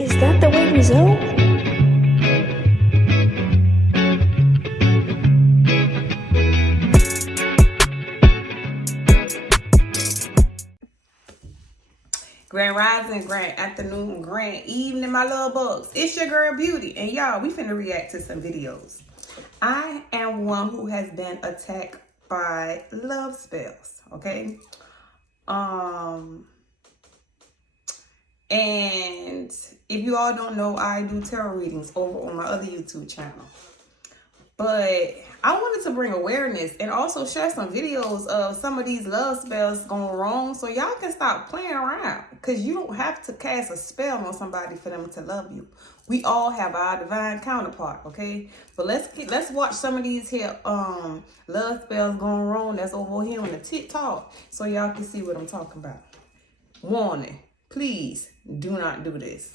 Is that the way we go? Grand rising, grand afternoon, grand evening, my little bugs. It's your girl Beauty, and y'all, we finna react to some videos. I am one who has been attacked by love spells, okay? And if you all don't know, I do tarot readings over on my other YouTube channel. But I wanted to bring awareness and also share some videos of some of these love spells going wrong so y'all can stop playing around. Because you don't have to cast a spell on somebody for them to love you. We all have our divine counterpart, okay? But let's watch some of these here love spells going wrong that's over here on the TikTok so y'all can see what I'm talking about. Warning, please do not do this.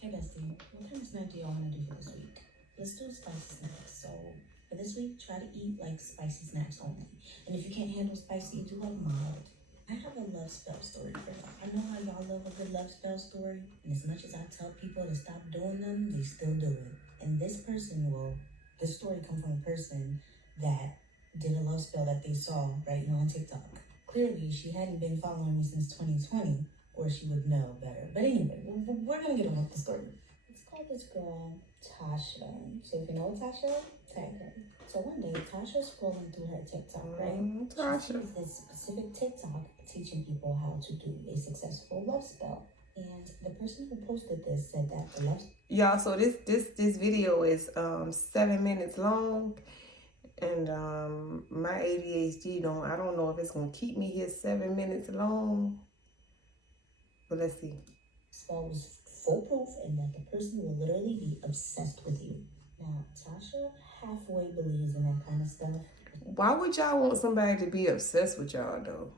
Hey Bestie, what kind of snack do y'all want to do for this week? Let's do spicy snacks. So for this week, try to eat like spicy snacks only. And if you can't handle spicy, do like mild. I have a love spell story for y'all. I know how y'all love a good love spell story. And as much as I tell people to stop doing them, they still do it. And this story comes from a person that did a love spell that they saw right now on TikTok. Clearly, she hadn't been following me since 2020, or she would know better. But anyway, we're gonna get on with the story. Let's call this girl Tasha. So if you know Tasha, tag her. So one day, Tasha's scrolling through her TikTok, right? Tasha. She sees this specific TikTok teaching people how to do a successful love spell. And the person who posted this said that the love... Y'all, so this video is 7 minutes long. And my ADHD I don't know if it's gonna keep me here 7 minutes long. But let's see. Spell was foolproof and that the person will literally be obsessed with you. Now, Tasha halfway believes in that kind of stuff. Why would y'all want somebody to be obsessed with y'all though?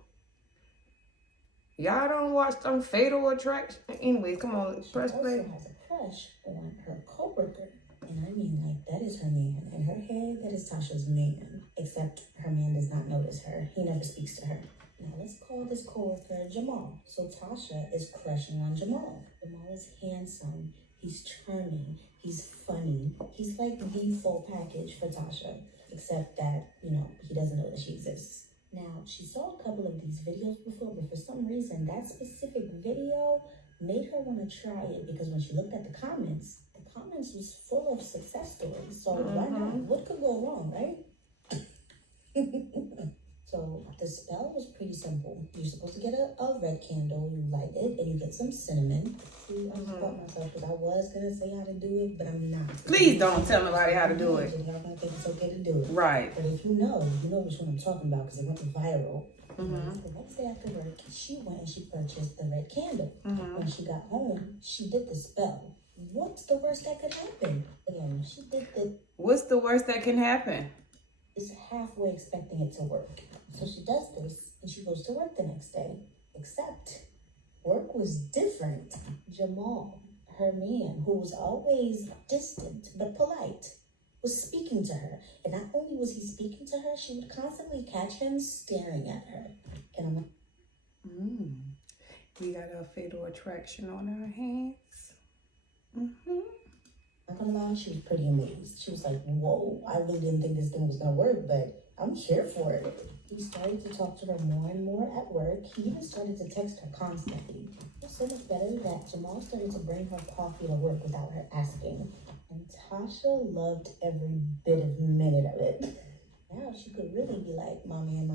Y'all don't watch them Fatal Attraction? Anyways, come on, press play. She also has a crush on her coworker. And I mean, like, that is her man. In her head, that is Tasha's man. Except her man does not notice her. He never speaks to her. Now, let's call this coworker Jamal. So Tasha is crushing on Jamal. Jamal is handsome. He's charming. He's funny. He's like the full package for Tasha. Except that, he doesn't know that she exists. Now, she saw a couple of these videos before, but for some reason, that specific video made her want to try it because when she looked at the comments was full of success stories. So why not? What could go wrong, right? So the spell was pretty simple. You're supposed to get a red candle, you light it, and you get some cinnamon. See, I caught myself because I was going to say how to do it, but I'm not. Please don't tell nobody how to do it. Y'all going to think it's okay to do it. Right. But if you know which one I'm talking about because it went viral. The next day after work, she went and she purchased the red candle. When she got home, she did the spell. What's the worst that could happen? Again, she did the... What's the worst that can happen? Is halfway expecting it to work. So she does this, and she goes to work the next day. Except, work was different. Jamal, her man, who was always distant but polite, was speaking to her. And not only was he speaking to her, she would constantly catch him staring at her. And I'm like... We got a Fatal Attraction on our hands. Not gonna lie, she was pretty amazed. She was like, whoa, I really didn't think this thing was gonna work, but I'm here for it. He started to talk to her more and more at work. He even started to text her constantly. It was so much better that Jamal started to bring her coffee to work without her asking. And Tasha loved every bit of minute of it. Now she could really be like, my man.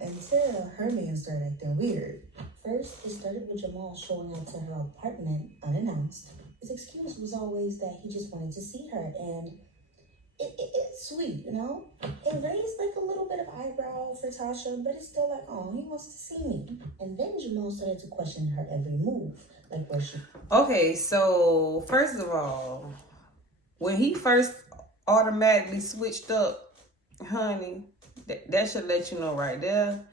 Until her man started acting weird. First, it started with Jamal showing up to her apartment unannounced. His excuse was always that he just wanted to see her, and it's sweet, It raised like a little bit of eyebrow for Tasha, but it's still like, oh, he wants to see me. And then Jamal started to question her every move, like where she... Okay, so first of all, when he first automatically switched up, honey, that should let you know right there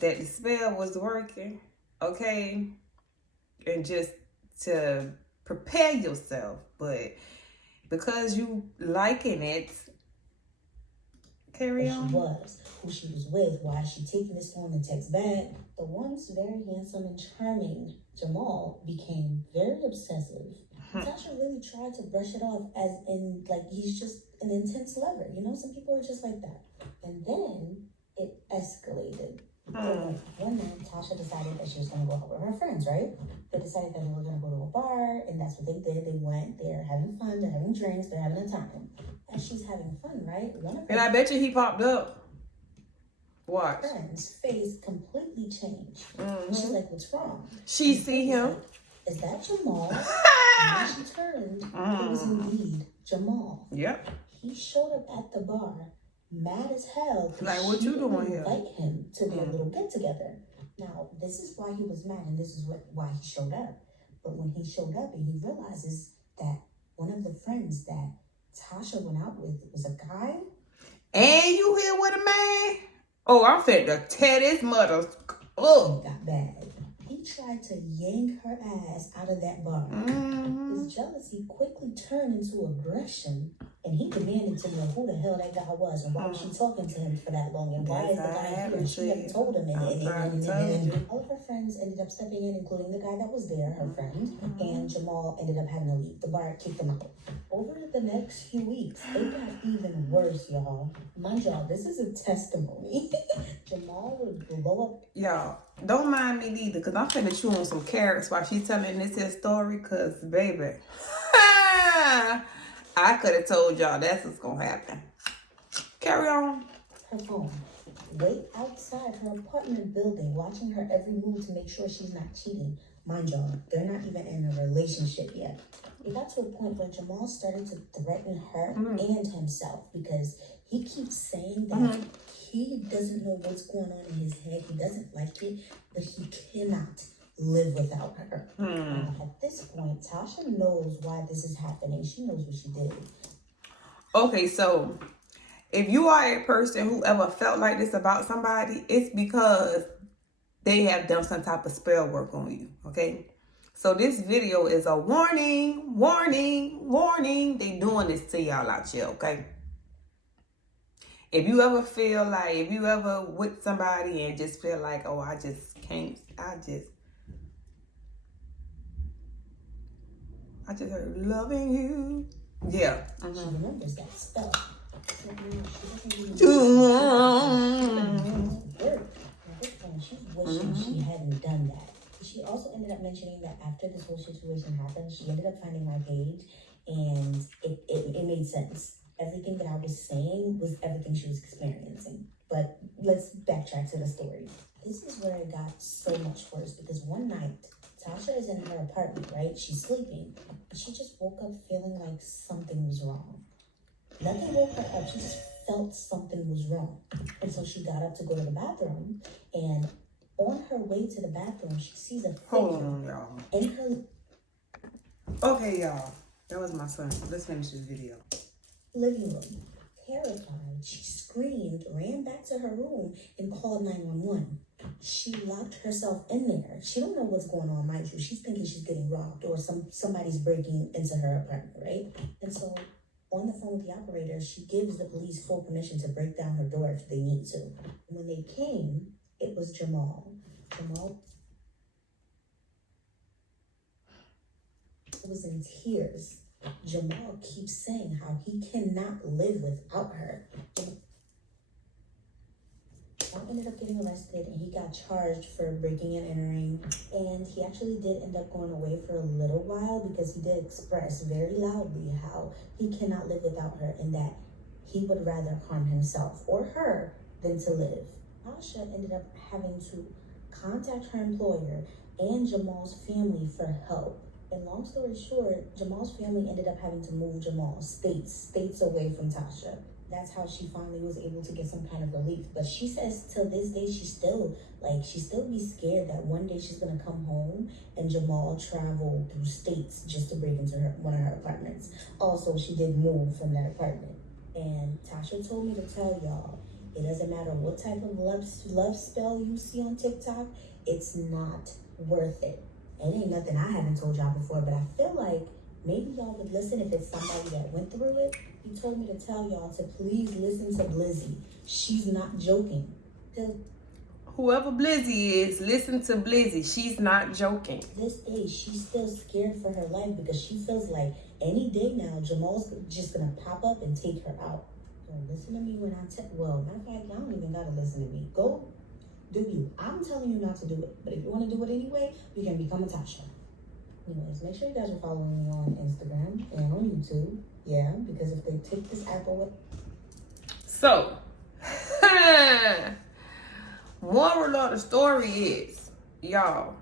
that the spell was working, okay? And just to prepare yourself, but because you liking it, Carry who on. she was, who she was with, why she taking this phone and text back. The once very handsome and charming Jamal became very obsessive. Tasha really tried to brush it off as in like he's just an intense lover. You know, some people are just like that. And then it escalated. One night, Tasha decided that she was going to go out with her friends, right? They decided that they were going to go to a bar, and that's what they did. They went, they're having fun, they're having drinks, they're having a time. As she's having fun, right? And I bet you he popped up. Watch. Friend's face completely changed. And she's like, what's wrong? She see him. Like, is that Jamal? And when she turned, it was indeed Jamal. Yep. He showed up at the bar, mad as hell. Like, what you doing here? Invite him to their little get together. Now, this is why he was mad, and this is why he showed up. But when he showed up, and he realizes that one of the friends that Tasha went out with was a guy. And you here with a man? Oh, I'm fit to tear this mother. Oh, got bad. He tried to yank her ass out of that bar. His jealousy quickly turned into aggression, and he demanded to know who the hell that guy was and why was she talking to him for that long, and why is the guy here? And she never told him. And all of her friends ended up stepping in, including the guy that was there, her friend, and Jamal ended up having to leave. The bar kicked him out. Over the next few weeks, it got even worse, y'all. Mind y'all, this is a testimony. Jamal would blow up. y'all, don't mind me neither, because I'm finna chew on some carrots while she's telling this here story, because, baby, I could have told y'all that's what's going to happen. Carry on. Her phone. Wait outside her apartment building, watching her every move to make sure she's not cheating. Mind y'all, they're not even in a relationship yet. It got to a point where Jamal started to threaten her and himself because he keeps saying that he doesn't know what's going on in his head. He doesn't like it, but he cannot live without her. At this point, Tasha knows why this is happening. She knows what she did. Okay, so if you are a person who ever felt like this about somebody, it's because they have done some type of spell work on you, okay? So this video is a warning, warning, warning. They doing this to y'all out here, okay? If you ever feel like, if you ever with somebody and just feel like, oh, I just can't, I just heard loving you. Yeah. She remembers that spell. So she's wishing she hadn't done that. She also ended up mentioning that after this whole situation happened, she ended up finding my page, and it made sense. Everything that I was saying was everything she was experiencing. But let's backtrack to the story. This is where it got so much worse, because one night, Tasha is in her apartment, right? She's sleeping. She just woke up feeling like something was wrong. Nothing woke her up. She just felt something was wrong. And so she got up to go to the bathroom, and on her way to the bathroom, she sees a figure. Hold on, y'all. In her... Okay, y'all. That was my son. Let's finish this video. living room. Terrified, she screamed, ran back to her room, and called 911. She locked herself in there. She don't know what's going on, mind you. She's thinking she's getting robbed or somebody's breaking into her apartment, right? And so on the phone with the operator, she gives the police full permission to break down her door if they need to. And when they came, it was Jamal. Jamal was in tears. Jamal keeps saying how he cannot live without her. Jamal ended up getting arrested, and he got charged for breaking and entering. And he actually did end up going away for a little while because he did express very loudly how he cannot live without her and that he would rather harm himself or her than to live. Tasha ended up having to contact her employer and Jamal's family for help. And long story short, Jamal's family ended up having to move Jamal states away from Tasha. That's how she finally was able to get some kind of relief. But she says till this day, she still be scared that one day she's gonna come home and Jamal travel through states just to break into one of her apartments. Also, she did move from that apartment. And Tasha told me to tell y'all, it doesn't matter what type of love spell you see on TikTok, it's not worth it. It ain't nothing I haven't told y'all before, but I feel like maybe y'all would listen if it's somebody that went through it, He told me to tell y'all to please listen to Blizzy. She's not joking. Whoever Blizzy is, listen to Blizzy. She's not joking. This age, she's still scared for her life because she feels like any day now, Jamal's just gonna pop up and take her out. So listen to me when I well, matter of fact, y'all don't even gotta listen to me. Go do you. I'm telling you not to do it. But if you want to do it anyway, you can become a Tasha. Anyways, make sure you guys are following me on Instagram and on YouTube. Yeah, because if they take this app away. So, moral of the story is, y'all,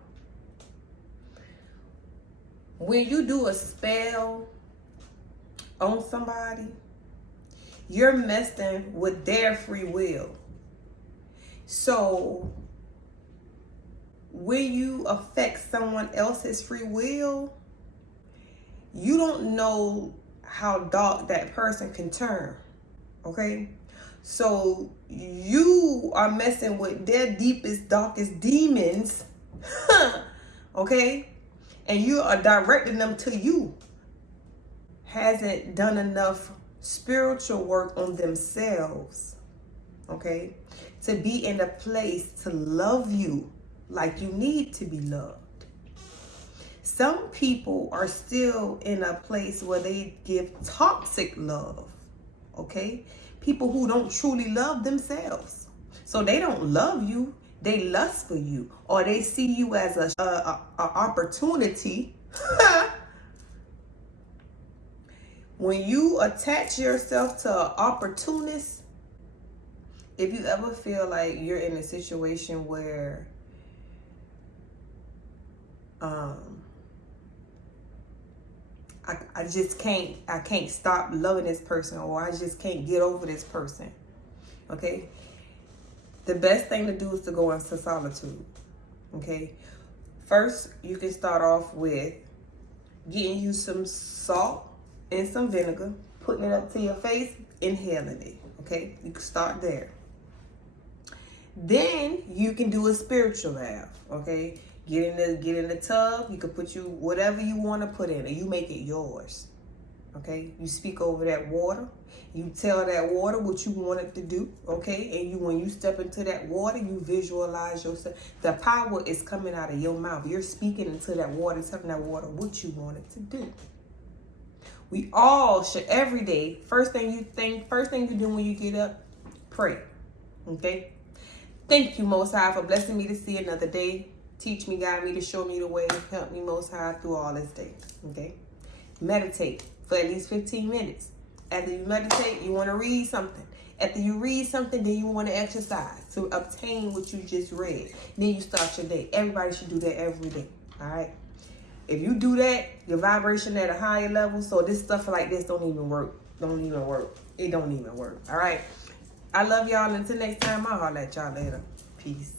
when you do a spell on somebody, you're messing with their free will. So, when you affect someone else's free will, you don't know how dark that person can turn. Okay? So, you are messing with their deepest, darkest demons. Okay? And you are directing them to you. Hasn't done enough spiritual work on themselves. Okay? To be in a place to love you like you need to be loved. Some people are still in a place where they give toxic love. Okay? People who don't truly love themselves. So they don't love you. They lust for you. Or they see you as a opportunity. When you attach yourself to an opportunist, if you ever feel like you're in a situation where I just can't stop loving this person, or I just can't get over this person, okay? The best thing to do is to go into solitude, okay? First, you can start off with getting you some salt and some vinegar, putting it up to your face, inhaling it, okay? You can start there. Then you can do a spiritual bath, okay? Get in the tub. You can put whatever you want to put in it. You make it yours, okay? You speak over that water. You tell that water what you want it to do, okay? And when you step into that water, you visualize yourself. The power is coming out of your mouth. You're speaking into that water, telling that water what you want it to do. We all should every day. First thing you do when you get up, pray, okay? Thank you, Most High, for blessing me to see another day. Teach me, guide me, to show me the way. Help me, Most High, through all this day. Okay? Meditate for at least 15 minutes. After you meditate, you want to read something. After you read something, then you want to exercise to obtain what you just read. Then you start your day. Everybody should do that every day. All right? If you do that, your vibration at a higher level, so this stuff like this don't even work. Don't even work. It don't even work. All right? I love y'all. Until next time, I'll holler at y'all later. Peace.